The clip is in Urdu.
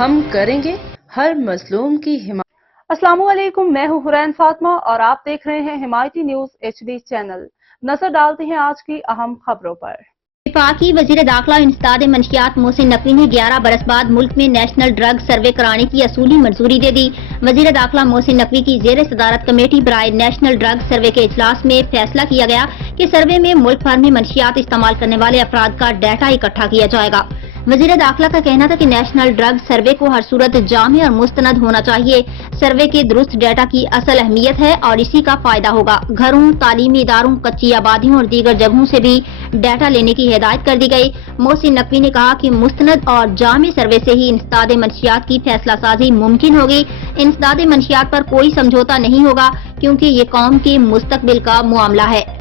ہم کریں گے ہر مظلوم کی حمایت۔ السلام علیکم، میں ہوں حرین فاطمہ اور آپ دیکھ رہے ہیں حمایتی نیوز HD چینل۔ نظر ڈالتے ہیں آج کی اہم خبروں پر۔ وفاقی وزیر داخلہ انسداد منشیات محسن نقوی نے 11 برس بعد ملک میں نیشنل ڈرگ سروے کرانے کی اصولی منظوری دے دی۔ وزیر داخلہ محسن نقوی کی زیر صدارت کمیٹی برائے نیشنل ڈرگ سروے کے اجلاس میں فیصلہ کیا گیا کہ سروے میں ملک بھر میں منشیات استعمال کرنے والے افراد کا ڈیٹا اکٹھا کیا جائے گا۔ وزیر داخلہ کا کہنا تھا کہ نیشنل ڈرگ سروے کو ہر صورت جامع اور مستند ہونا چاہیے۔ سروے کے درست ڈیٹا کی اصل اہمیت ہے اور اسی کا فائدہ ہوگا۔ گھروں، تعلیمی اداروں، کچی آبادیوں اور دیگر جگہوں سے بھی ڈیٹا لینے کی ہدایت کر دی گئی۔ محسن نقوی نے کہا کہ مستند اور جامع سروے سے ہی انسداد منشیات کی فیصلہ سازی ممکن ہوگی۔ انسداد منشیات پر کوئی سمجھوتہ نہیں ہوگا کیونکہ یہ قوم کے مستقبل کا معاملہ ہے۔